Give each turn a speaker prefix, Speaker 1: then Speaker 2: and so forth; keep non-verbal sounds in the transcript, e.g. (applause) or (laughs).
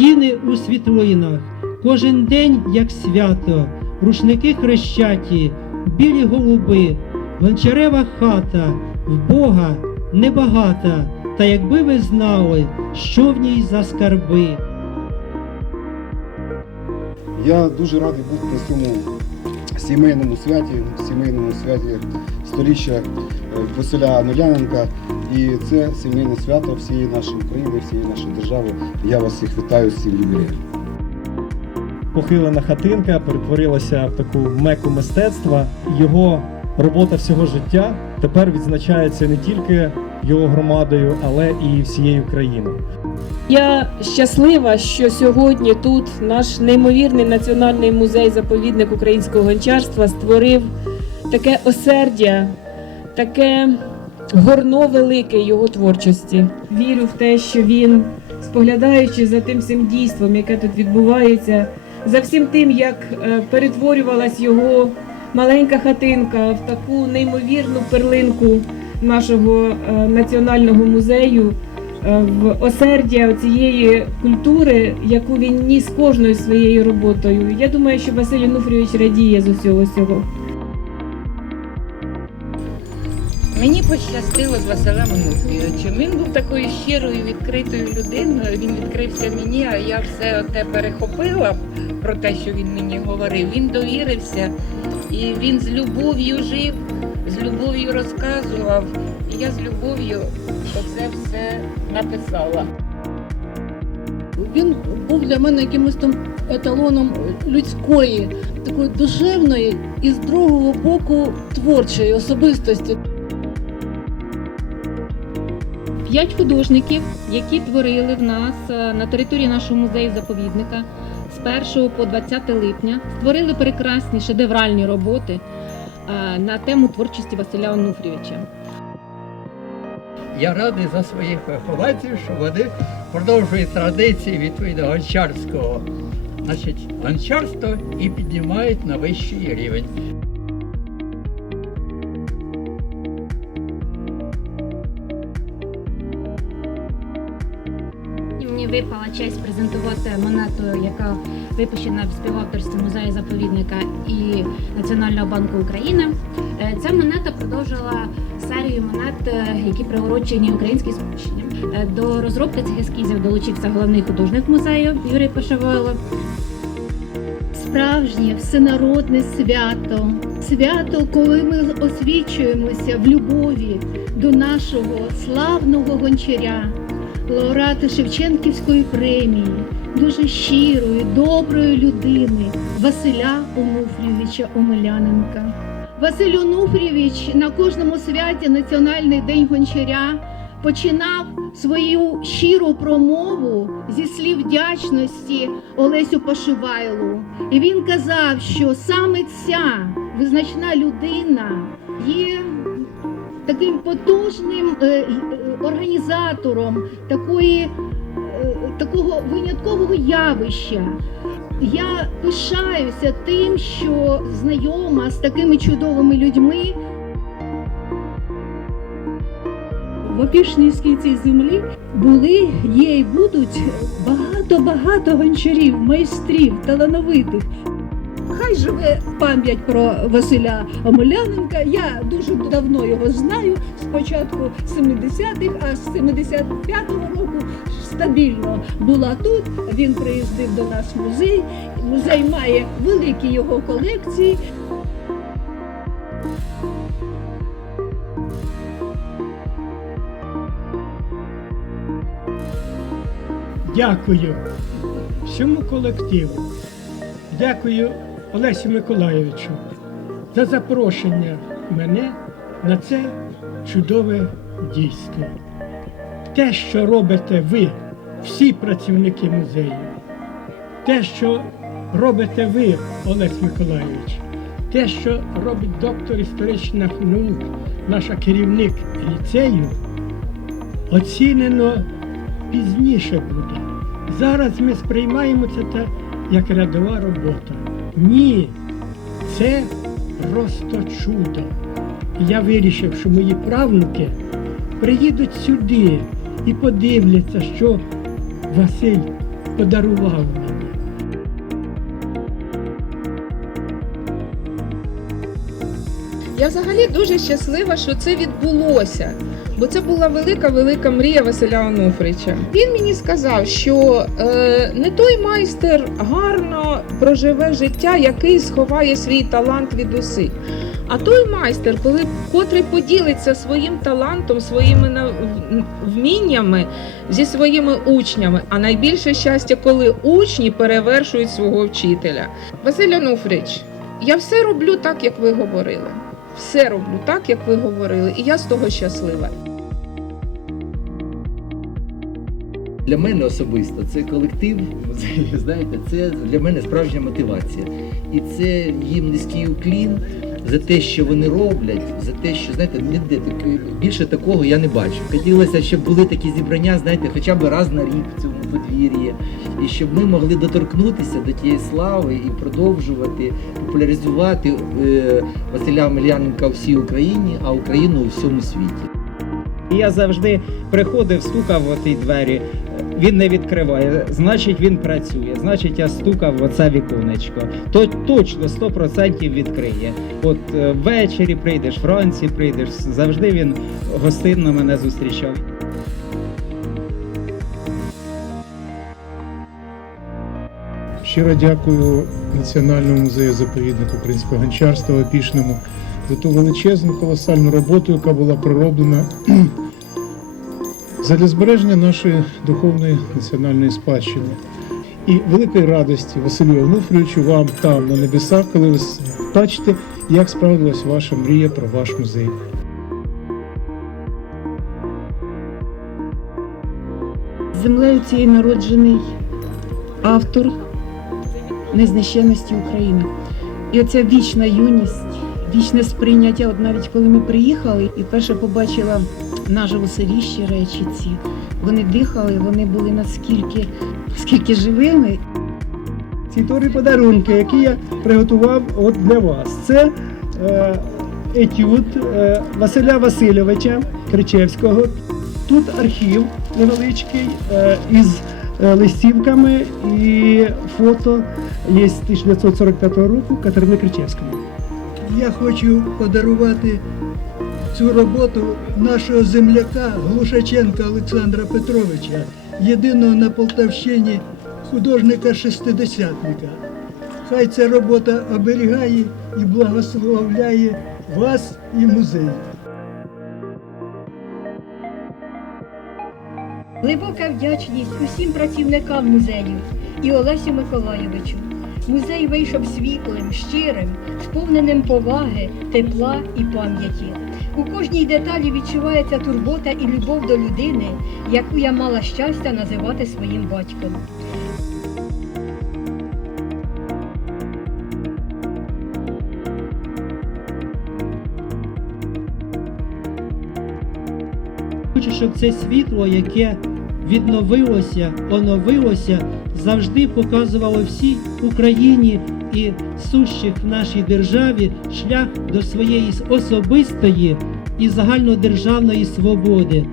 Speaker 1: стіни у світлинах, кожен день як свято, рушники хрещаті, білі голуби, гончарева хата, в Бога небагата, та якби ви знали, що в ній за скарби.
Speaker 2: Я дуже радий бути на цьому сімейному святі, сімейному святі сторіччя е, Василя Ануляненка. І це сімейне свято всієї нашої України, всієї нашої держави. Я вас всіх вітаю з цим ювілеєм.
Speaker 3: похилена хатинка перетворилася в таку меку мистецтва. Його робота всього життя тепер відзначається не тільки його громадою, але і всією країною.
Speaker 4: Я щаслива, що сьогодні тут наш неймовірний національний музей-заповідник українського гончарства створив таке осердя, таке горно велике його творчості. Вірю в те, що він, споглядаючи за тим всім дійством, яке тут відбувається, за всім тим, як е, перетворювалась його маленька хатинка в таку неймовірну перлинку нашого е, національного музею е, в осердя цієї культури, яку він ніс кожною своєю роботою. Я думаю, що Василь Онуфрійович радіє з усього цього.
Speaker 5: Мені пощастило з Василем Онуфрійовичем. Він був такою щирою, відкритою людиною. Він відкрився мені, а я все те перехопила про те, що він мені говорив. Він довірився і він з любов'ю жив, з любов'ю розказував. І я з любов'ю оце все написала.
Speaker 6: Він був для мене якимось там еталоном людської, такої душевної і з другого боку творчої особистості.
Speaker 7: П'ять художників, які творили в нас е, на території нашого музею заповідника з 1 по 20 липня, створили прекрасні шедевральні роботи е, на тему творчості Василя Онуфрійовича.
Speaker 8: Я радий за своїх вихованців, що вони продовжують традиції відповідно гончарського. Значить, гончарство і піднімають на вищий рівень.
Speaker 9: Випала честь презентувати монету, яка випущена в співавторстві музею заповідника і Національного банку України. Е, Ця монета продовжила серію монет, е, які приурочені українській спадщині. Е, До розробки цих ескізів долучився головний художник музею Юрій Пошавайло.
Speaker 10: справжнє всенародне свято. Свято, коли ми освічуємося в любові до нашого славного гончаря, лауреата Шевченківської премії, дуже щирої, доброї людини Василя Онуфрійовича Омеляненка. Василь Онуфрійович на кожному святі Національний день гончаря починав свою щиру промову зі слів вдячності Олесю Пошивайлу. І він казав, що саме ця визначна людина є таким потужним е, організатором такої, е, такого виняткового явища. Я пишаюся тим, що знайома з такими чудовими людьми.
Speaker 6: В опішнійській цій землі були, є і будуть багато-багато гончарів, майстрів, талановитих. Хай живе пам'ять про Василя Омеляненка. Я дуже давно його знаю, з початку 70-х, а з 75-го року стабільно була тут. Він приїздив до нас в музей. Музей має великі його колекції.
Speaker 11: Дякую всьому колективу. Дякую Олесю Миколайовичу за запрошення мене на це чудове дійство. Те, що робите ви, всі працівники музею, те, що робите ви, Олесь Миколайович, те, що робить доктор історичних наук, наша керівник ліцею, оцінено пізніше буде. Зараз ми сприймаємо це як рядова робота. Ні, це просто чудо. Я вирішив, що мої правнуки приїдуть сюди і подивляться, що Василь
Speaker 12: подарував мені.
Speaker 5: Я взагалі дуже щаслива, що це відбулося. Бо це була велика велика мрія Василя Онуфрича. Він мені сказав, що е, не той майстер гарно проживе життя, який сховає свій талант від усіх. А той майстер, коли котрий поділиться своїм талантом, своїми вміннями зі своїми учнями. А найбільше щастя, коли учні перевершують свого вчителя. Василь Онуфрич, я все роблю так, як ви говорили. Все роблю так, як ви говорили, і я з того щаслива.
Speaker 13: Для мене особисто це колектив, (laughs) знаєте, це для мене справжня мотивація. І це їм низький уклін за те, що вони роблять, за те, що знаєте, ніде більше такого я не бачу. Хотілося, щоб були такі зібрання, знаєте, хоча б раз на рік в цьому подвір'ї, і щоб ми могли доторкнутися до тієї слави і продовжувати популяризувати е, Василя Омеляненка у всій Україні, а Україну у всьому світі.
Speaker 14: Я завжди приходив, стукав в ті двері. Він не відкриває, значить він працює. Значить, я стукав в оце віконечко. То точно 100% відкриє. От е, ввечері прийдеш, вранці прийдеш. Завжди він гостинно мене зустрічав.
Speaker 15: Щиро дякую Національному музею заповіднику українського гончарства Опішному за ту величезну колосальну роботу, яка була пророблена задля збереження нашої духовної національної спадщини. І великої радості Василю Онуфрійовичу вам там на небесах, коли ви бачите, як справдилась ваша мрія про ваш музей.
Speaker 16: Землею цією народжений автор незнищенності України. І оця вічна юність, вічне сприйняття. От навіть коли ми приїхали і перше побачила наживо селіщі речі ці, вони дихали, вони були наскільки скільки живими.
Speaker 12: Ці три подарунки, які я приготував от для вас. Це е, етюд е, Василя Васильовича Кричевського. Тут архів невеличкий е, із листівками і фото є з 1945 року Катерини Кричевської.
Speaker 17: Я хочу подарувати цю роботу нашого земляка Глушаченка Олександра Петровича, єдиного на Полтавщині художника-шестидесятника. Хай ця робота оберігає і благословляє вас і музей.
Speaker 18: Глибока вдячність усім працівникам музею і Олесю Миколайовичу. Музей вийшов світлим, щирим, сповненим поваги, тепла і пам'яті. У кожній деталі відчувається турбота і любов до людини, яку я мала щастя називати своїм батьком.
Speaker 1: Хочу, щоб це світло, яке відновилося, оновилося, завжди показувало всій Україні і сущих в нашій державі шлях до своєї особистої і загальнодержавної свободи.